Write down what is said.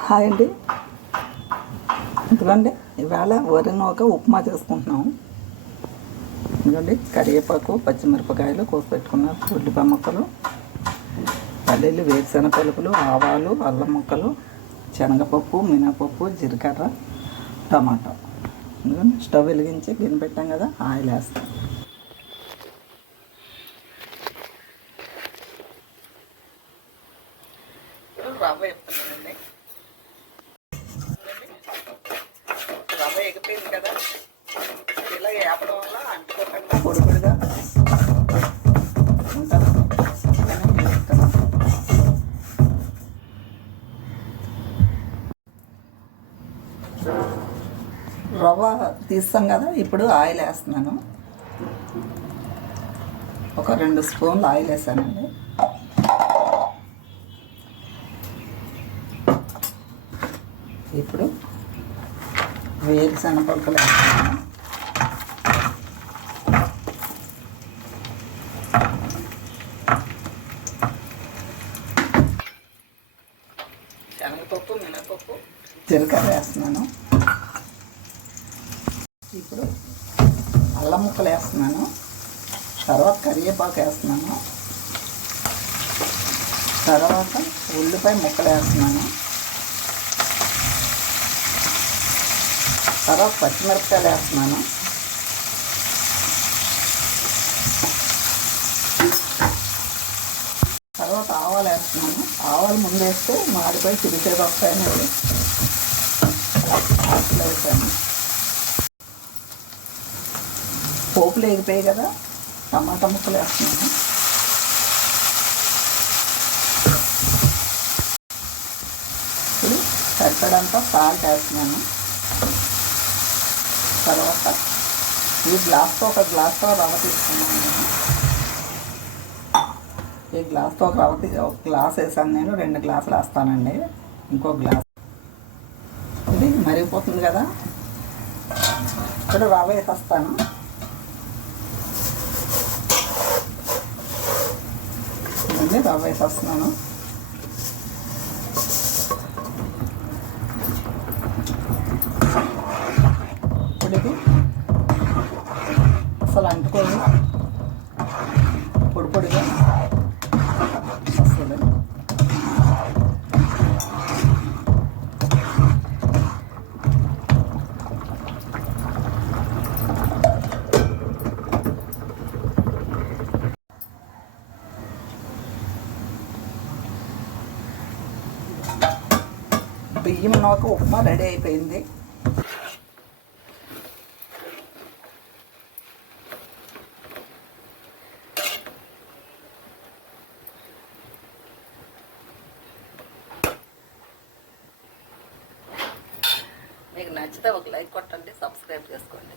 Hi అండి. ఇదిగోండి ఇవాళ వరిని ఒక ఉప్మా చేసుకుంటున్నాము. ఇదిగోండి కరివేపాకు పచ్చిమిరపకాయలు కోసి పెట్టుకున్నారు ఉల్లిపాయ ముక్కలు పల్లీలు వేరుశెనగ పలుకులు ఆవాలు అల్లం ముక్కలు శనగపప్పు మినపప్పు జీలకర్ర టమాటో. ఎందుకంటే స్టవ్ వెలిగించి గిన్నె పెట్టాం కదా ఆయిల్ వేస్తాం. రవ్వ చెప్తున్నానండి రవ్వ తీస్తాం కదా ఇప్పుడు ఆయిల్ వేస్తున్నాను. ఒక రెండు స్పూన్లు ఆయిల్ వేసానండి. ఇప్పుడు వేరుశనగ పలుకులు వేస్తున్నాను. శనగపప్పు మినపప్పు జీలకర్ర వేస్తున్నాను ఇప్పుడు అల్లం ముక్కలు వేస్తున్నాను. తర్వాత కరివేపాకు వేస్తున్నాను. తర్వాత ఉల్లిపాయ ముక్కలు వేస్తున్నాను. తర్వాత పచ్చిమిరపకాయలు వేస్తున్నాను. తర్వాత ఆవాలు వేస్తున్నాను. ఆవాలు ముందు వేస్తే మాడిపోయి చిరిసేది వస్తాయని అట్లా వేసాను. పోపులు వేగిపోయాయి కదా టమాటా ముక్కలు వేస్తున్నాను. ఇప్పుడు సరిపడంతా సాల్ట్ వేస్తున్నాను. తర్వాత ఈ గ్లాస్తో ఒక గ్లాస్తో రవ్వ తీసుకున్నాను నేను. ఈ గ్లాస్తో ఒక రవ్వ తీ- ఒక గ్లాస్ వేసాను నేను రెండు గ్లాసులు వేస్తానండి. ఇంకో గ్లాస్. ఇది మరిగిపోతుంది కదా. ఇక్కడ రవ్వ వేసేస్తాను. ఇదండి రవ్వ వేసేస్తున్నాను. ఇప్పుడు అసలు అంటుకోదు పొడి పొడిగా. బియ్యం నూక ఉప్మా రెడీ అయిపోయింది. మీకు నచ్చితే ఒక లైక్ కొట్టండి సబ్స్క్రైబ్ చేసుకోండి.